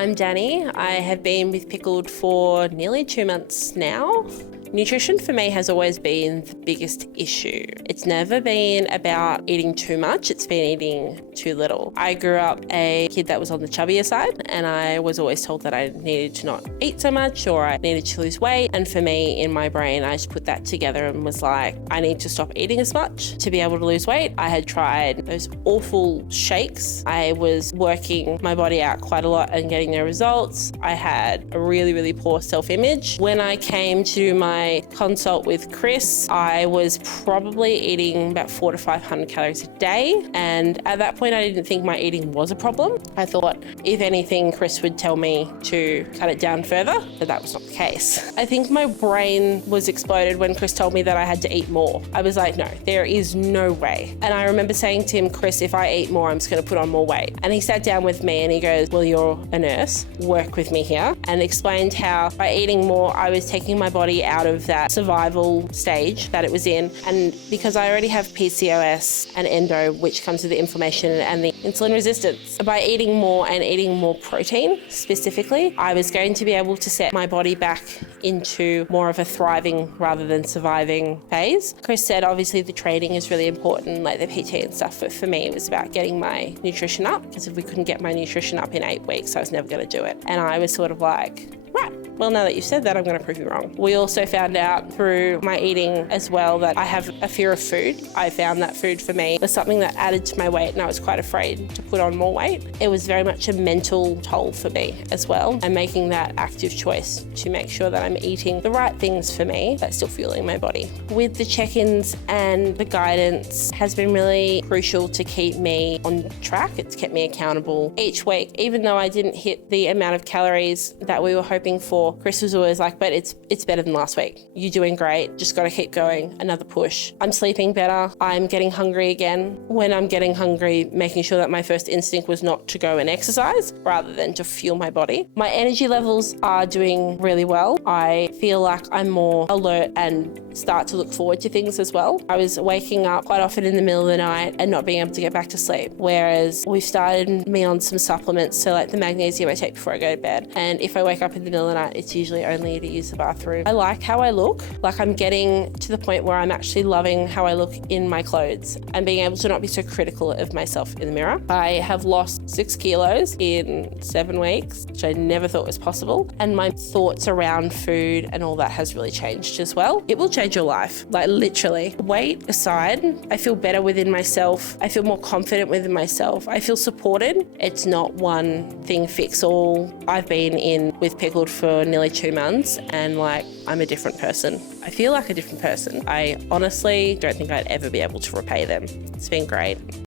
I'm Dani. I have been with Pkld for nearly 2 months now. Nutrition for me has always been the biggest issue. It's never been about eating too much, it's been eating too little. I grew up a kid that was on the chubbier side, and I was always told that I needed to not eat so much or I needed to lose weight. And for me, in my brain, I just put that together and was like, I need to stop eating as much to be able to lose weight. I had tried those awful shakes. I was working my body out quite a lot and getting no results. I had a really, really poor self-image. When I came to my consult with Chris, I was probably eating about 400 to 500 calories a day. And at that point, I didn't think my eating was a problem. I thought, if anything, Chris would tell me to cut it down further, but that was not the case. I think my brain was exploded when Chris told me that I had to eat more. I was like, no, there is no way. And I remember saying to him, Chris, if I eat more, I'm just going to put on more weight. And he sat down with me and he goes, well, you're a nurse, work with me here, and explained how by eating more, I was taking my body out of that survival stage that it was in. And because I already have PCOS and endo, which comes with the inflammation and the insulin resistance, by eating more and eating more protein specifically, I was going to be able to set my body back into more of a thriving rather than surviving phase. Chris said obviously the training is really important, like the PT and stuff, but for me it was about getting my nutrition up, because if we couldn't get my nutrition up in 8 weeks, I was never going to do it. And I was sort of like, right, well, now that you've said that, I'm going to prove you wrong. We also found out through my eating as well that I have a fear of food. I found that food for me was something that added to my weight, and I was quite afraid to put on more weight. It was very much a mental toll for me as well, and making that active choice to make sure that I'm eating the right things for me that's still fueling my body. With the check-ins and the guidance has been really crucial to keep me on track. It's kept me accountable each week. Even though I didn't hit the amount of calories that we were hoping for, Chris was always like, but it's better than last week. You're doing great. Just got to keep going. Another push. I'm sleeping better. I'm getting hungry again. When I'm getting hungry, making sure that my first instinct was not to go and exercise rather than to fuel my body. My energy levels are doing really well. I feel like I'm more alert and start to look forward to things as well. I was waking up quite often in the middle of the night and not being able to get back to sleep, whereas we've started me on some supplements, so like the magnesium I take before I go to bed. And if I wake up in the middle of the night, it's usually only to use the bathroom. I like how I look. Like, I'm getting to the point where I'm actually loving how I look in my clothes and being able to not be so critical of myself in the mirror. I have lost 6 kilos in 7 weeks, which I never thought was possible. And my thoughts around food and all that has really changed as well. It will change your life, like literally. Weight aside, I feel better within myself. I feel more confident within myself. I feel supported. It's not one thing fix all. I've been in with Pkld for nearly 2 months, and like, I'm a different person. I feel like a different person. I honestly don't think I'd ever be able to repay them. It's been great.